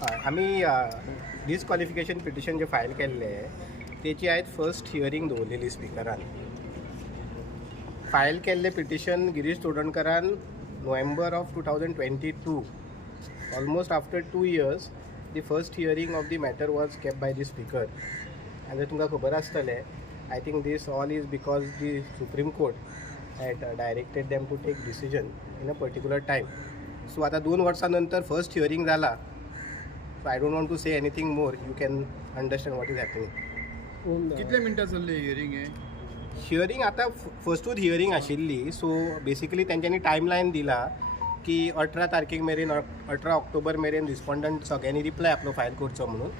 आम्ही disqualification petition जे file केल्ले तेची आयज फर्स्ट हियरींग दवरलेली स्पिकरान. फायल केल्ले पिटिशन गिरीश चोडणकरान November of 2022, almost after 2 years, the first hearing of the matter was kept by the speaker. आनी तुमकां खबर आसतलें, I think this all is because the supreme court had directed them to take decision in a particular time. So आता 2 वर्सां नंतर first hearing जाला. So I don't want to say anything more. You can understand what is happening. कितले मिनटां चल्ले hearing हे? Hearing आता फर्स्टूच hearing आशिल्ली. सो बेसिकली तेंच्यांनी टायमलायन दिला की 18 तारखेक मेरेन 18 ऑक्टोबर मेरेन रिस्पॉन्डंट सगळ्यांनी रिप्लाय आपलो फायल करचो म्हणून.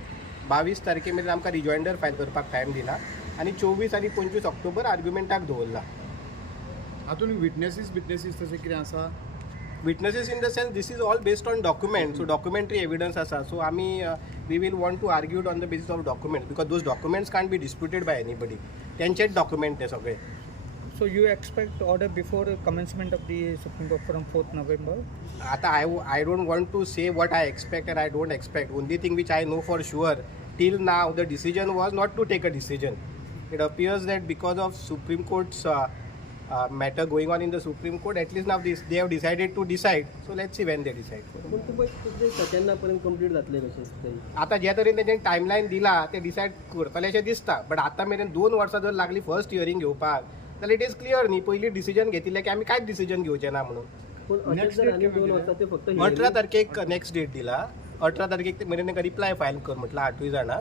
22 तारखे मेरेन आमकां रिजॉइंडर फायल करपाक टायम दिला आनी 24 आनी 25 ऑक्टोबर आर्ग्युमेंटाक दवरला. हातून विटनेसीस तशें कितें आसा? Witnesses in the sense this is all based on documents, so documentary evidence asa. So we will want to argue it on the basis of documents because those documents can't be disputed by anybody. त्यांचेच document ते सगळे. So you expect order before commencement of the Supreme Court from 4th November? आता I don't want to say what I expect and I don't expect. Only thing which I know for sure till now the decision was not to take a decision. It appears that because of Supreme Court's matter going on in the Supreme Court, at least now they have decided to decide. So let's see when they decide. पण तुमचे सेकंडापर्यंत complete जातले कशें? आता ज्या तरेन तेंच्यानी timeline दिला ते डिसायड करतले अशें दिसता. बट आतां मेरेन 2 वर्सां जर लागली फर्स्ट हियरींग घेवपाक जाल्यार इट इज क्लियर न्ही पयली डिसिजन घेतिल्लें की आमी कांयच डिसिजन घेवचें ना म्हणून. पण अशें जर आनी 2 वर्सां ते फक्त 18 तारखेक नेक्स्ट डेट दिला. 18 तारखेक मेरेन तांकां रिप्लाय फायल कर म्हटलं 8 जाणां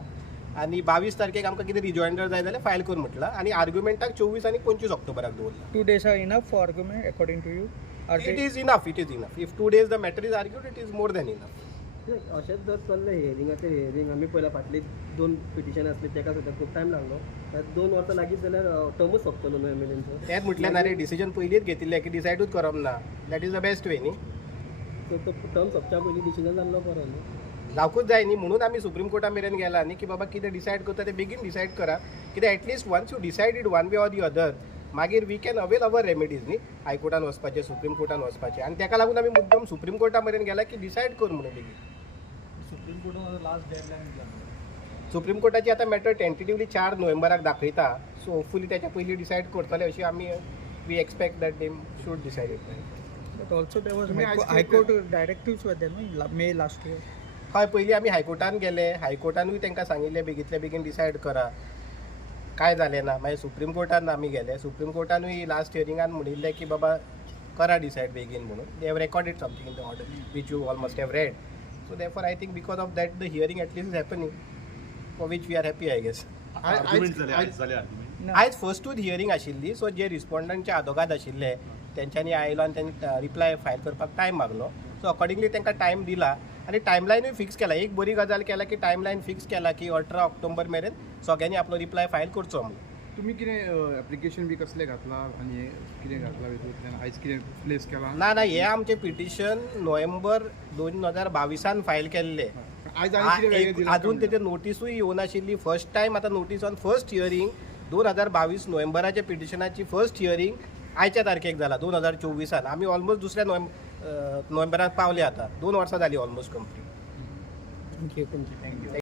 आनी 22 तारखेक आमकां कितें रिजॉइंडर जाय जाल्यार फायल कर म्हटलं आनी आर्ग्युमेंटाक 24 आनी 25 ऑक्टोबराक दवरला. 2 days are enough for argument according to you? It is enough. If 2 days the matter is argued, it is more than enough. अशेंच जर चल्ले हियरींग आमी पयला फाटली 2 पिटिशन आसली तेका सुद्दां खूब टायम लागलो. 2 वर्सां लागीत जाल्यार टर्मूच सोंपतलो न्हू एमएलएनचो. तेंच म्हटलें ना रे, डिसिजन पयलींच घेतिल्लें की डिसायडूच करप ना. That is the best way न्ही. सो तो टर्म सोंपच्या पयलीं डिसिजन जाल्लो बरो न्ही. जावकूच जाय न्ही म्हणून आमी सुप्रीम कोर्टा मेरेन गेला न्ही की बाबा कितें डिसायड करता तें बेगीन डिसायड करा. कित्याक at least once you decided one way or the other मागीर we can avail our remedies न्ही. हायकोर्टान वचपाचें, सुप्रीम कोर्टान वचपाचें आनी ताका लागून आमी मुद्दम सुप्रीम कोर्टा मेरेन गेला की डिसायड कर म्हणून बेगीन. सुप्रीम कोर्टाची आतां मॅटर टेंटेटिवली 4 नोव्हेंबराक दाखयता. सो होपफुली तेच्या पयलीं डिसायड करतले अशी आमी we expect that they should decide it. But also there was High Court directives were there, no? May last year. हय, पयलीं आमी हायकोर्टान गेले. हायकोर्टानूय तांकां सांगिल्लें बेगींतल्या बेगीन डिसायड करा. काय जालें ना. मागीर सुप्रीम कोर्टान आमी गेले. सुप्रीम कोर्टानूय लास्ट हियरिंगान म्हणिल्लें की बाबा करा डिसायड बेगीन म्हणून. They have recorded something in the order which you all must have read. So therefore I think because of that the hearing at least is happening for which we are happy I guess. आयज फर्स्टूच hearing आशिल्ली. So जे रिस्पॉन्डंटचे आदोगाद आशिल्ले तेंच्यांनी आयलो आनी तेंनी reply file करपाक time मागलो. So accordingly तांकां टायम दिला आनी टायमलायनूय फिक्स केला. एक बरी गजाल केला की टायमलायन फिक्स केला की 18 ऑक्टोबर मेरेन सगळ्यांनी आपलो रिप्लाय फायल करचो म्हणून. तुम्ही कितें एप्लिकेशन बी कसलें घातलां आनी कितें घातलां भितूंतल्यान आयज कितें प्लेस केलां? ना हे आमचें पिटिशन नोव्हेंबर 2022 फायल केल्लें. आयज आनी कितें वेगळें दिलां? अजून तेजेर नोटीसूय येवन आशिल्ली. फर्स्ट टायम आतां नोटीस ऑन फर्स्ट हियरींग 2022 नोव्हेंबराच्या पिटिशनाची फर्स्ट हियरींग आयच्या तारखेक जाला 2024. आमी ऑलमोस्ट दुसऱ्या नोव्हेंबराक पावले. आतां 2 वर्सां जालीं ऑलमोस्ट कंप्लीट. Thank you.